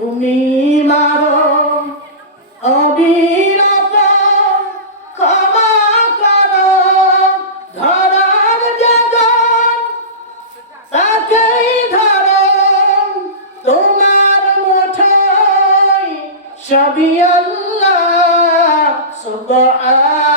তুমি মারো। অবিরত ক্ষমা করো। ধরার জগৎ তাকেই ধরো। তোমার মুঠোয় সবই আল্লাহ সুবহানাল্লাহ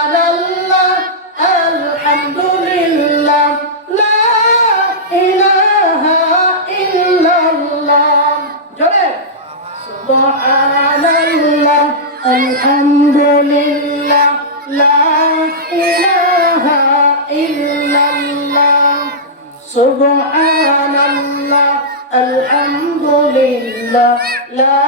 سبحان الله الحمد لله لا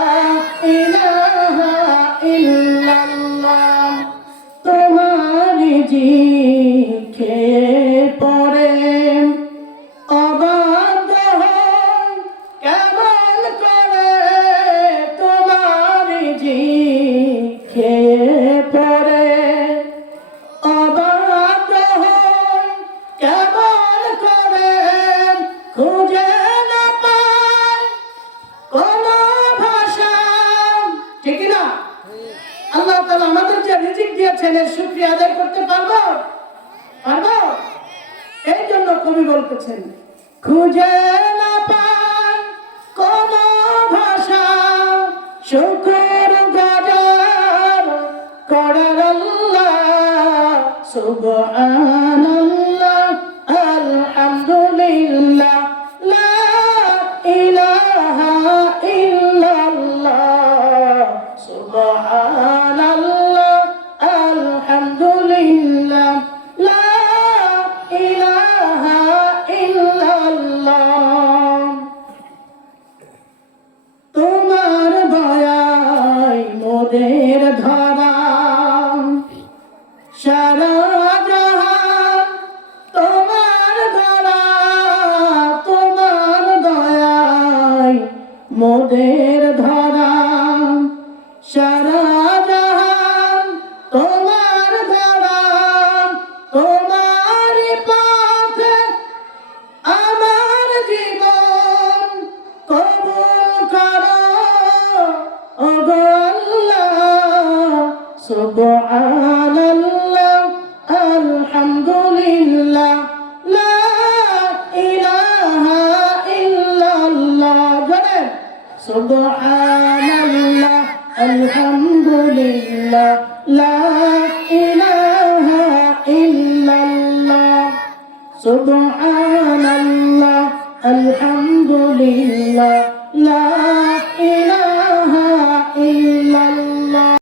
আল্লাহ তাআলা আমাদের যে রিজিক দিয়েছেন, এর শুকরিয়া আদায় করতে পারব? পারব? এই জন্য কবি বলতেছেন, খুঁজে না পান কোন ভাষা শুকর গাজার করার আল্লাহ সুবহানাল্লাহ মোদের ধরা। সারা তোমার ধরা তোমার দয়াই মোদের ধরা। সুবহানাল্লাহ আলহামদুলিল্লাহ লা ইলাহা ইল্লাল্লাহ